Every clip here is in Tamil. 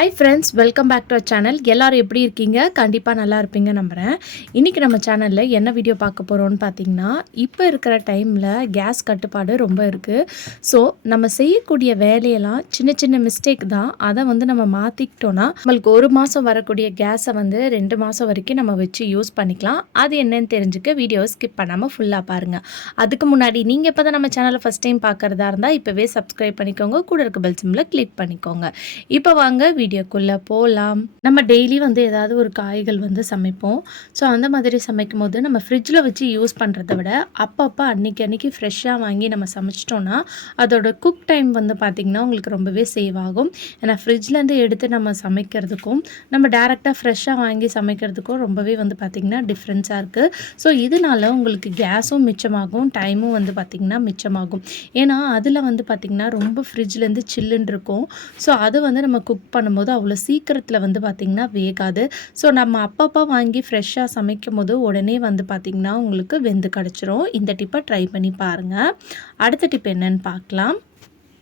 Hi friends, welcome back to our channel. எல்லோரும் எப்படி இருக்கீங்க? கண்டிப்பாக நல்லா இருப்பீங்க நம்புகிறேன். இன்றைக்கி நம்ம சேனலில் என்ன வீடியோ பார்க்க போகிறோன்னு பார்த்தீங்கன்னா, இப்போ இருக்கிற டைமில் கேஸ் கட்டுப்பாடு ரொம்ப இருக்குது. ஸோ நம்ம செய்யக்கூடிய வேலையெல்லாம் சின்ன சின்ன மிஸ்டேக் தான். அதை நம்ம மாற்றிக்கிட்டோன்னா நம்மளுக்கு 1 மாதம் வரக்கூடிய கேஸை 2 மாதம் வரைக்கும் நம்ம வச்சு யூஸ் பண்ணிக்கலாம். அது என்னன்னு தெரிஞ்சுக்க வீடியோவை ஸ்கிப் பண்ணாமல் ஃபுல்லாக பாருங்கள். அதுக்கு முன்னாடி நீங்கள் இப்போ தான் நம்ம சேனலை ஃபஸ்ட் டைம் பார்க்குறதா இருந்தால் இப்போவே சப்ஸ்கிரைப் பண்ணிக்கோங்க. கூட இருக்க பெல் சிம்பிளை கிளிக் பண்ணிக்கோங்க. இப்போ வாங்க வீடியோக்குள்ளே போகலாம். நம்ம டெய்லி ஏதாவது ஒரு காய்கள் சமைப்போம். ஸோ அந்த மாதிரி சமைக்கும் போது நம்ம ஃப்ரிட்ஜில் வச்சு யூஸ் பண்ணுறத விட அப்பப்போ அன்றைக்கி ஃப்ரெஷ்ஷாக வாங்கி நம்ம சமைச்சிட்டோன்னா அதோட குக் டைம் பார்த்திங்கன்னா உங்களுக்கு ரொம்பவே சேவ் ஆகும். ஏன்னா ஃப்ரிட்ஜ்லேருந்து எடுத்து நம்ம சமைக்கிறதுக்கும் நம்ம டேரெக்டாக ஃப்ரெஷ்ஷாக வாங்கி சமைக்கிறதுக்கும் ரொம்பவே பார்த்திங்கன்னா டிஃப்ரென்ஸாக இருக்குது. ஸோ இதனால் உங்களுக்கு கேஸும் மிச்சமாகும், டைமும் பார்த்திங்கன்னா மிச்சமாகும். ஏன்னா அதில் பார்த்திங்கன்னா ரொம்ப ஃப்ரிட்ஜ்லேருந்து சில்லுன்னு இருக்கும். ஸோ அது நம்ம குக் பண்ணும்போது அவ்வளோ சீக்கிரத்தில் பார்த்திங்கன்னா வேகாது. ஸோ நம்ம அப்பப்போ வாங்கி ஃப்ரெஷ்ஷாக சமைக்கும் போது உடனே பார்த்திங்கன்னா உங்களுக்கு வெந்து கிடச்சிரும். இந்த டிப்பை ட்ரை பண்ணி பாருங்கள். அடுத்த டிப் என்னன்னு பார்க்கலாம்.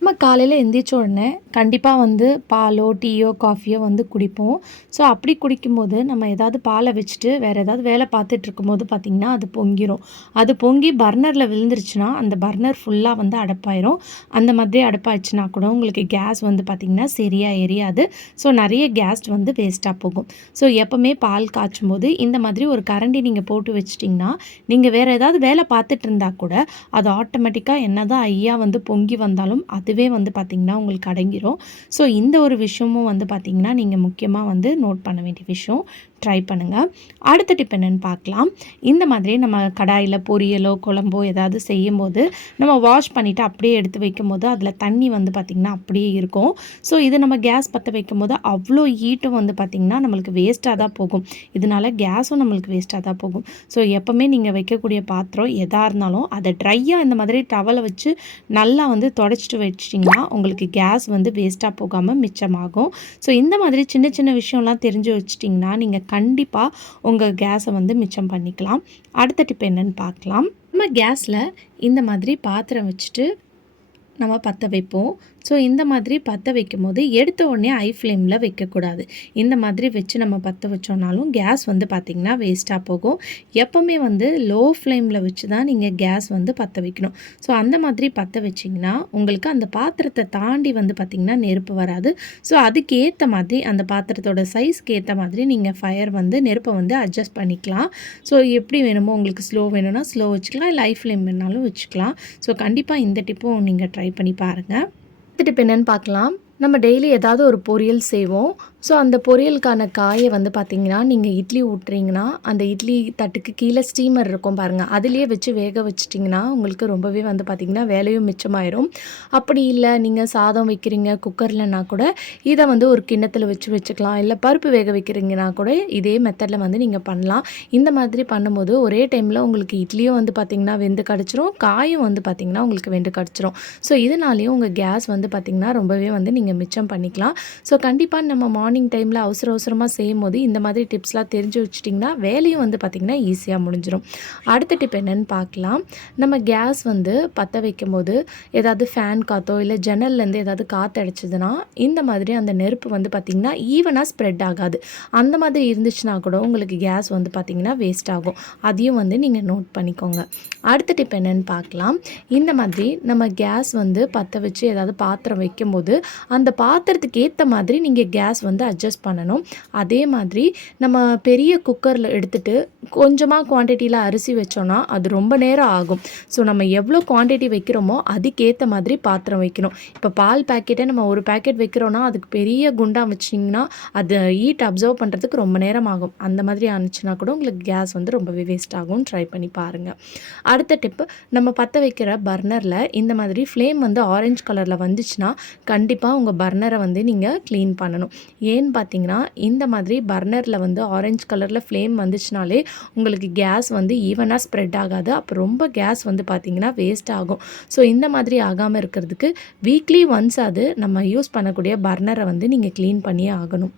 நம்ம காலையில் எந்திரிச்ச உடனே கண்டிப்பாக பாலோ டீயோ காஃபியோ குடிப்போம். ஸோ அப்படி குடிக்கும்போது நம்ம ஏதாவது பாலை வச்சுட்டு வேறு ஏதாவது வேலை பார்த்துட்டு இருக்கும்போது பார்த்திங்கன்னா அது பொங்கிரும். அது பொங்கி பர்னரில் விழுந்துருச்சுன்னா அந்த பர்னர் ஃபுல்லாக அடப்பாயிரும். அந்த மாதிரி அடப்பாயிடுச்சுன்னா கூட உங்களுக்கு கேஸ் பார்த்திங்கன்னா சரியாக எரியாது. ஸோ நிறைய கேஸ் வேஸ்ட்டாக போகும். ஸோ எப்போவுமே பால் காய்ச்சும் போது இந்த மாதிரி ஒரு கரண்டி நீங்கள் போட்டு வச்சிட்டிங்கன்னா நீங்கள் வேறு ஏதாவது வேலை பார்த்துட்டு இருந்தால் கூட அது ஆட்டோமேட்டிக்காக என்ன தான் ஐயா பொங்கி வந்தாலும் அதுவே பார்த்திங்கன்னா உங்களுக்கு அடங்கிரும். ஸோ இந்த ஒரு விஷயமும் பார்த்திங்கன்னா நீங்கள் முக்கியமாக நோட் பண்ண வேண்டிய விஷயம். ட்ரை பண்ணுங்கள். அடுத்த டிப் என்னென்னு பார்க்கலாம். இந்த மாதிரி நம்ம கடாயில் பொரியலோ குழம்போ ஏதாவது செய்யும்போது நம்ம வாஷ் பண்ணிவிட்டு அப்படியே எடுத்து வைக்கும்போது அதில் தண்ணி பார்த்திங்கன்னா அப்படியே இருக்கும். ஸோ இது நம்ம கேஸ் பற்ற வைக்கும்போது அவ்வளோ ஹீட்டும் பார்த்திங்கன்னா நம்மளுக்கு வேஸ்ட்டாக தான் போகும். இதனால் கேஸும் நம்மளுக்கு வேஸ்ட்டாக தான் போகும். ஸோ எப்போவுமே நீங்கள் வைக்கக்கூடிய பாத்திரம் எதாக இருந்தாலும் அதை ட்ரையாக இந்த மாதிரி டவலை வச்சு நல்லா தொடச்சிட்டு வச்சிட்டிங்கன்னா உங்களுக்கு கேஸ் வேஸ்ட்டாக போகாமல் மிச்சமாகும். ஸோ இந்த மாதிரி சின்ன சின்ன விஷயம்லாம் தெரிஞ்சு வச்சிட்டிங்கன்னா நீங்கள் கண்டிப்பாக உங்கள் கேஸை மிச்சம் பண்ணிக்கலாம். அடுத்த டிப் என்னன்னு பார்க்கலாம். நம்ம கேஸில் இந்த மாதிரி பாத்திரம் வச்சுட்டு நம்ம பற்ற வைப்போம். ஸோ இந்த மாதிரி பற்ற வைக்கும் போது எடுத்த உடனே ஹை ஃப்ளேமில் வைக்கக்கூடாது. இந்த மாதிரி வச்சு நம்ம பற்ற வச்சோன்னாலும் கேஸ் பார்த்திங்கன்னா வேஸ்ட்டாக போகும். எப்போவுமே லோ ஃப்ளேமில் வச்சு தான் நீங்கள் கேஸ் பற்ற வைக்கணும். ஸோ அந்த மாதிரி பற்ற வச்சிங்கன்னா உங்களுக்கு அந்த பாத்திரத்தை தாண்டி பார்த்திங்கன்னா நெருப்பு வராது. ஸோ அதுக்கேற்ற மாதிரி அந்த பாத்திரத்தோட சைஸ்க்கு ஏற்ற மாதிரி நீங்கள் ஃபயர் நெருப்பை அட்ஜஸ்ட் பண்ணிக்கலாம். ஸோ எப்படி வேணுமோ உங்களுக்கு ஸ்லோ வேணும்னா ஸ்லோ வச்சுக்கலாம், இல்லை ஹை ஃப்ளேம் வேணாலும் வச்சுக்கலாம். ஸோ கண்டிப்பாக இந்த டிப்பும் நீங்கள் ட்ரை பண்ணி பாருங்கள். டிப் என்னன்னு பார்க்கலாம். நம்ம டெய்லி ஏதாவது ஒரு பொரியல் செய்வோம். ஸோ அந்த பொரியலுக்கான காயை பார்த்திங்கன்னா நீங்கள் இட்லி ஊட்டுறீங்கன்னா அந்த இட்லி தட்டுக்கு கீழே ஸ்டீமர் இருக்கும் பாருங்கள், அதிலே வச்சு வேக வச்சிட்டிங்கன்னா உங்களுக்கு ரொம்பவே பார்த்திங்கன்னா வேலையும் மிச்சமாயிரும். அப்படி இல்லை நீங்கள் சாதம் வைக்கிறீங்க குக்கர்லனா கூட இதை ஒரு கிண்ணத்தில் வச்சுக்கலாம். இல்லை பருப்பு வேக வைக்கிறீங்கன்னா கூட இதே மெத்தடில் நீங்கள் பண்ணலாம். இந்த மாதிரி பண்ணும்போது ஒரே டைமில் உங்களுக்கு இட்லியும் பார்த்திங்கன்னா வெந்து கிடச்சிரும், காயும் பார்த்திங்கன்னா உங்களுக்கு வெந்து கிடச்சிரும். ஸோ இதனாலேயும் உங்கள் கேஸ் பார்த்திங்கன்னா ரொம்பவே நீங்கள் மிச்சம் பண்ணிக்கலாம். ஸோ கண்டிப்பாக நம்ம மார்னிங் டைமில் அவசரமாக செய்யும் போது இந்த மாதிரி டிப்ஸ்லாம் தெரிஞ்சு வச்சிட்டிங்கன்னா வேலையும் பார்த்திங்கன்னா ஈஸியாக முடிஞ்சிடும். அடுத்த டிப் என்னென்னு பார்க்கலாம். நம்ம கேஸ் பற்ற வைக்கும் போது ஏதாவது ஃபேன் காற்றோ இல்லை ஜன்னல்லேருந்து ஏதாவது காற்று அடிச்சதுன்னா இந்த மாதிரி அந்த நெருப்பு பார்த்திங்கன்னா ஈவனாக ஸ்ப்ரெட் ஆகாது. அந்த மாதிரி இருந்துச்சுன்னா கூட உங்களுக்கு கேஸ் பார்த்திங்கன்னா வேஸ்ட் ஆகும். அதையும் நீங்கள் நோட் பண்ணிக்கோங்க. அடுத்த டிப் என்னென்னு பார்க்கலாம். இந்த மாதிரி நம்ம கேஸ் பற்ற வச்சு ஏதாவது பாத்திரம் வைக்கும்போது அந்த பாத்திரத்துக்கு ஏற்ற மாதிரி நீங்கள் கேஸ் அட்ஜஸ்ட் பண்ணணும். அதே மாதிரி நம்ம பெரிய குக்கரில் எடுத்துகிட்டு கொஞ்சமாக குவான்டிட்டியில் அரிசி வச்சோன்னா அது ரொம்ப நேரம் ஆகும். ஸோ நம்ம எவ்வளோ குவான்டிட்டி வைக்கிறோமோ அதுக்கேற்ற மாதிரி பாத்திரம் வைக்கணும். இப்போ பால் பேக்கெட்டை நம்ம ஒரு பேக்கெட் வைக்கிறோன்னா அதுக்கு பெரிய குண்டா வச்சிங்கன்னா அது ஹீட் அப்சர்வ் பண்ணுறதுக்கு ரொம்ப நேரம் ஆகும். அந்த மாதிரி ஆனிச்சுன்னா கூட உங்களுக்கு கேஸ் ரொம்பவே வேஸ்ட் ஆகும். ட்ரை பண்ணி பாருங்கள். அடுத்த டிப்பு, நம்ம பற்ற வைக்கிற பர்னரில் இந்த மாதிரி ஃப்ளேம் ஆரஞ்சு கலரில் வந்துச்சுன்னா கண்டிப்பாக உங்கள் பர்னரை நீங்கள் க்ளீன் பண்ணணும். ஏன்னு பார்த்தீங்கன்னா இந்த மாதிரி பர்னரில் ஆரஞ்சு கலரில் ஃப்ளேம் வந்துச்சுனாலே உங்களுக்கு கேஸ் ஈவனாக ஸ்ப்ரெட் ஆகாது. அப்போ ரொம்ப கேஸ் பார்த்திங்கன்னா வேஸ்ட் ஆகும். ஸோ இந்த மாதிரி ஆகாமல் இருக்கிறதுக்கு வீக்லி ஒன்ஸ் அது நம்ம யூஸ் பண்ணக்கூடிய பர்னரை நீங்கள் க்ளீன் பண்ணியே ஆகணும்.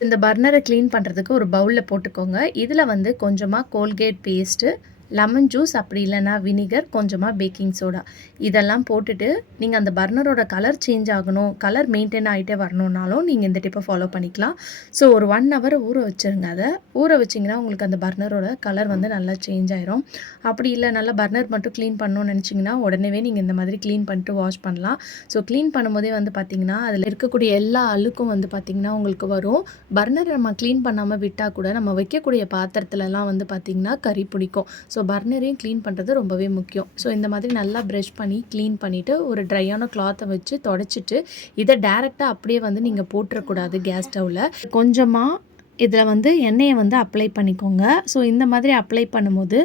இந்த பர்னரை க்ளீன் பண்ணுறதுக்கு ஒரு பவுலில் போட்டுக்கோங்க. இதில் கொஞ்சமாக கோல்கேட் பேஸ்ட்டு, லெமன் ஜூஸ் அப்படி இல்லைன்னா வினிகர், கொஞ்சமாக பேக்கிங் சோடா இதெல்லாம் போட்டுட்டு நீங்கள் அந்த பர்னரோட கலர் சேஞ்ச் ஆகணும், கலர் மெயின்டைன் ஆகிட்டே வரணுன்னாலும் நீங்கள் இந்த டிப்பை ஃபாலோ பண்ணிக்கலாம். ஸோ ஒரு 1 ஹவர் ஊற வச்சுருங்க. அதை ஊற வச்சிங்கன்னா உங்களுக்கு அந்த பர்னரோட கலர் வந்து நல்லா சேஞ்ச் ஆயிரும். அப்படி இல்லை நல்லா பர்னர் மட்டும் க்ளீன் பண்ணணும்னு நினச்சிங்கன்னா உடனே நீங்கள் இந்த மாதிரி க்ளீன் பண்ணிட்டு வாஷ் பண்ணலாம். ஸோ க்ளீன் பண்ணும்போதே வந்து பார்த்திங்கன்னா அதில் இருக்கக்கூடிய எல்லா அழுக்கும் வந்து பார்த்திங்கன்னா உங்களுக்கு வரும். பர்னரை நம்ம க்ளீன் பண்ணாமல் விட்டால் கூட நம்ம வைக்கக்கூடிய பாத்திரத்துலலாம் வந்து பார்த்திங்கன்னா கறி பிடிக்கும். ஸோ பர்னரையும் க்ளீன் பண்ணுறது ரொம்பவே முக்கியம். ஸோ இந்த மாதிரி நல்லா ப்ரஷ் பண்ணி க்ளீன் பண்ணிவிட்டு ஒரு ட்ரையான கிளாத்தை வச்சு தொடச்சிட்டு இதை டேரெக்டாக அப்படியே வந்து நீங்கள் போட்டுறக்கூடாது கேஸ் ஸ்டவ்வில். கொஞ்சமாக இதில் வந்து எண்ணெயை வந்து அப்ளை பண்ணிக்கோங்க. ஸோ இந்த மாதிரி அப்ளை பண்ணும்போது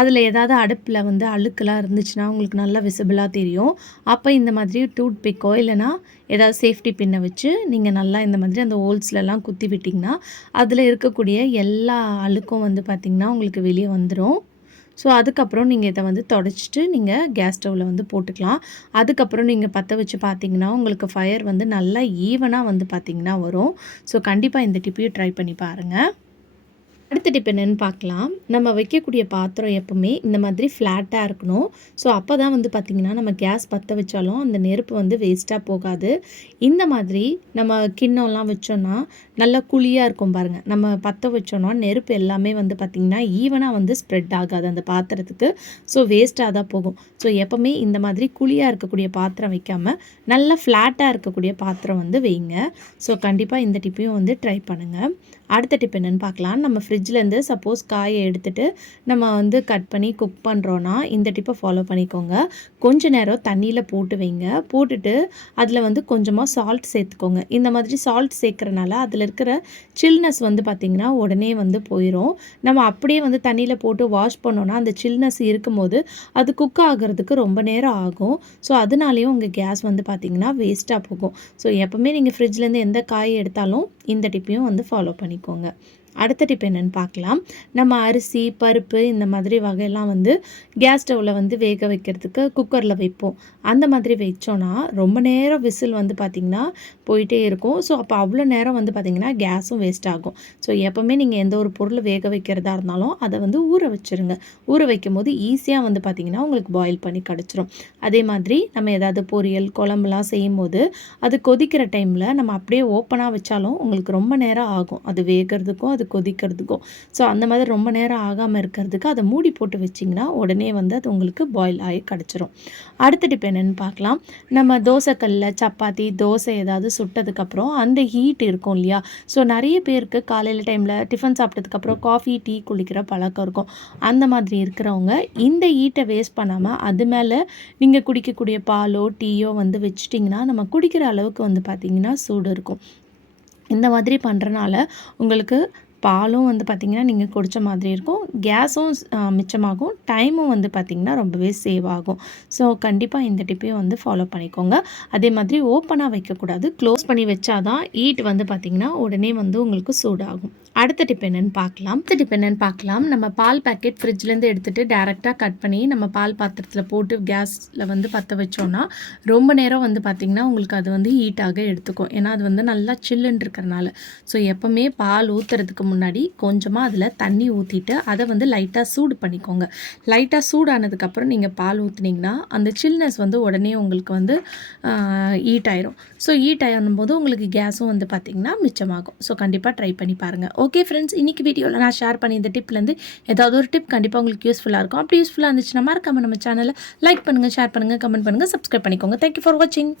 அதில் ஏதாவது அடுப்பில் வந்து அழுக்கெல்லாம் இருந்துச்சுன்னா உங்களுக்கு நல்லா விசிபிளாக தெரியும். அப்போ இந்த மாதிரி டூத் பிக்கோ இல்லைனா ஏதாவது சேஃப்டி பின்னை வச்சு நீங்கள் நல்லா இந்த மாதிரி அந்த ஹோல்ஸ்லலாம் குத்தி விட்டிங்கன்னா அதில் இருக்கக்கூடிய எல்லா அழுக்கும் வந்து பார்த்திங்கன்னா உங்களுக்கு வெளியே வந்துடும். ஸோ அதுக்கப்புறம் நீங்கள் இதை வந்து தொடச்சிட்டு நீங்கள் கேஸ் ஸ்டவ்வில் வந்து போட்டுக்கலாம். அதுக்கப்புறம் நீங்கள் பற்ற வச்சு பார்த்தீங்கன்னா உங்களுக்கு ஃபயர் வந்து நல்லா ஈவனாக வந்து பார்த்திங்கன்னா வரும். ஸோ கண்டிப்பாக இந்த டிப்பையும் ட்ரை பண்ணி பாருங்கள். அடுத்த டிப் என்னென்னு பார்க்கலாம். நம்ம வைக்கக்கூடிய பாத்திரம் எப்போவுமே இந்த மாதிரி ஃப்ளாட்டாக இருக்கணும். ஸோ அப்போ தான் வந்து பார்த்திங்கன்னா நம்ம கேஸ் பற்ற வச்சாலும் அந்த நெருப்பு வந்து வேஸ்ட்டாக போகாது. இந்த மாதிரி நம்ம கிண்ணம்லாம் வச்சோன்னா நல்லா குழியாக இருக்கும் பாருங்கள். நம்ம பற்ற வச்சோன்னா நெருப்பு எல்லாமே வந்து பார்த்திங்கன்னா ஈவனாக வந்து ஸ்ப்ரெட் ஆகாது அந்த பாத்திரத்துக்கு. ஸோ வேஸ்ட்டாக தான் போகும். ஸோ எப்போவுமே இந்த மாதிரி குழியாக இருக்கக்கூடிய பாத்திரம் வைக்காமல் நல்லா ஃப்ளாட்டாக இருக்கக்கூடிய பாத்திரம் வந்து வைங்க. ஸோ கண்டிப்பாக இந்த டிப்பையும் வந்து ட்ரை பண்ணுங்கள். அடுத்த டிப் என்னென்னு பார்க்கலாம். நம்ம ஃப்ரிட்ஜ்லேருந்து சப்போஸ் காயை எடுத்துகிட்டு நம்ம வந்து கட் பண்ணி குக் பண்ணுறோன்னா இந்த டிப்பை ஃபாலோ பண்ணிக்கோங்க. கொஞ்ச நேரம் தண்ணியில் போட்டு வைங்க. போட்டுட்டு அதில் வந்து கொஞ்சமாக சால்ட் சேர்த்துக்கோங்க. இந்த மாதிரி சால்ட் சேர்க்குறனால அதில் இருக்கிற சில்னஸ் வந்து பார்த்திங்கன்னா உடனே வந்து போயிடும். நம்ம அப்படியே வந்து தண்ணியில் போட்டு வாஷ் பண்ணோன்னா அந்த சில்னஸ் இருக்கும்போது அது குக் ஆகிறதுக்கு ரொம்ப நேரம் ஆகும். ஸோ அதனாலேயும் உங்கள் கேஸ் வந்து பார்த்திங்கன்னா வேஸ்ட்டாக போகும். ஸோ எப்போவுமே நீங்கள் ஃப்ரிட்ஜ்லேருந்து எந்த காய் எடுத்தாலும் இந்த டிப்பையும் வந்து ஃபாலோ பண்ணிக்கோங்க. அடுத்த டிப் என்னென்னு பார்க்கலாம். நம்ம அரிசி, பருப்பு இந்த மாதிரி வகையெல்லாம் வந்து கேஸ் ஸ்டவ்வில் வந்து வேக வைக்கிறதுக்கு குக்கரில் வைப்போம். அந்த மாதிரி வச்சோன்னா ரொம்ப நேரம் விசில் வந்து பார்த்திங்கன்னா போயிட்டே இருக்கும். ஸோ அப்போ அவ்வளோ நேரம் வந்து பார்த்திங்கன்னா கேஸும் வேஸ்ட் ஆகும். ஸோ எப்போவுமே நீங்கள் எந்த ஒரு பொருள் வேக வைக்கிறதா இருந்தாலும் அதை வந்து ஊற வச்சுருங்க. ஊற வைக்கும் போது ஈஸியாக வந்து பார்த்திங்கன்னா உங்களுக்கு பாயில் பண்ணி கிடச்சிரும். அதே மாதிரி நம்ம ஏதாவது பொரியல், குழம்புலாம் செய்யும்போது அது கொதிக்கிற டைமில் நம்ம அப்படியே ஓப்பனாக வச்சாலும் உங்களுக்கு ரொம்ப நேரம் ஆகும் அது வேகிறதுக்கும் அது கொதிக்கிறதுக்கும். ஸோ அந்த மாதிரி ரொம்ப நேரம் ஆகாமல் இருக்கிறதுக்கு அதை மூடி போட்டு வச்சிங்கன்னா உடனே வந்து அது உங்களுக்கு பாயில் ஆகி கிடச்சிரும். அடுத்த டிப் என்னென்னு பார்க்கலாம். நம்ம தோசைக்கல்லில் சப்பாத்தி, தோசை ஏதாவது சுட்டதுக்கப்புறம் அந்த ஹீட் இருக்கும் இல்லையா? ஸோ நிறைய பேருக்கு காலையில் டைமில் டிஃபன் சாப்பிட்டதுக்கப்புறம் காஃபி, டீ குடிக்கிற பழக்கம் இருக்கும். அந்த மாதிரி இருக்கிறவங்க இந்த ஹீட்டை வேஸ்ட் பண்ணாமல் அது மேலே நீங்கள் குடிக்கக்கூடிய பாலோ, டீயோ வந்து வச்சிட்டிங்கன்னா நம்ம குடிக்கிற அளவுக்கு வந்து பார்த்திங்கன்னா சூடு இருக்கும். இந்த மாதிரி பண்ணுறனால உங்களுக்கு பாலும் வந்து பார்த்திங்கன்னா நீங்கள் குடித்த மாதிரி இருக்கும். கேஸும் மிச்சமாகும். டைமும் வந்து பார்த்திங்கன்னா ரொம்பவே சேவ் ஆகும். ஸோ கண்டிப்பாக இந்த டிப்பையும் வந்து ஃபாலோ பண்ணிக்கோங்க. அதே மாதிரி ஓப்பனாக வைக்கக்கூடாது. க்ளோஸ் பண்ணி வச்சாதான் ஹீட் வந்து பார்த்திங்கன்னா உடனே வந்து உங்களுக்கு சூடாகும். அடுத்த டிப் என்னென்னு பார்க்கலாம். நம்ம பால் பேக்கெட் ஃப்ரிட்ஜ்லேருந்து எடுத்துகிட்டு டேரெக்டாக கட் பண்ணி நம்ம பால் பாத்திரத்தில் போட்டு கேஸில் வந்து பற்ற வச்சோன்னா ரொம்ப நேரம் வந்து பார்த்திங்கன்னா உங்களுக்கு அது வந்து ஹீட்டாக எடுத்துக்கும். ஏன்னா அது வந்து நல்லா சில்லுன்னு இருக்கிறனால. ஸோ எப்போவுமே பால் ஊற்றுறதுக்கு முன்னாடி கொஞ்சமாக அதில் தண்ணி ஊற்றிட்டு அதை வந்து லைட்டாக சூடு பண்ணிக்கோங்க. லைட்டாக சூடானதுக்கப்புறம் நீங்கள் பால் ஊற்றுனீங்கன்னா அந்த சில்னஸ் வந்து உடனே உங்களுக்கு வந்து ஹீட் ஆயிரும். ஸோ ஹீட் ஆகும்போது உங்களுக்கு கேஸும் வந்து பார்த்திங்கன்னா மிச்சமாகும். ஸோ கண்டிப்பாக ட்ரை பண்ணி பாருங்கள். ஓகே ஃப்ரெண்ட்ஸ், இன்றைக்கி வீடியோவில் நான் ஷேர் பண்ணி இந்த டிப்லேருந்து ஏதாவது ஒரு டிப் கண்டிப்பாக உங்களுக்கு யூஸ்ஃபுல்லாக இருக்கும். அப்படி யூஸ்ஃபுல்லாக இருந்துச்சுன்னா மறக்காம நம்ம சேனலை லைக் பண்ணுங்கள், ஷேர் பண்ணுங்கள், கமெண்ட் பண்ணுங்கள், சப்ஸ்கிரைப் பண்ணிக்கோங்க. தேங்க்யூ ஃபார் வாட்சிங்.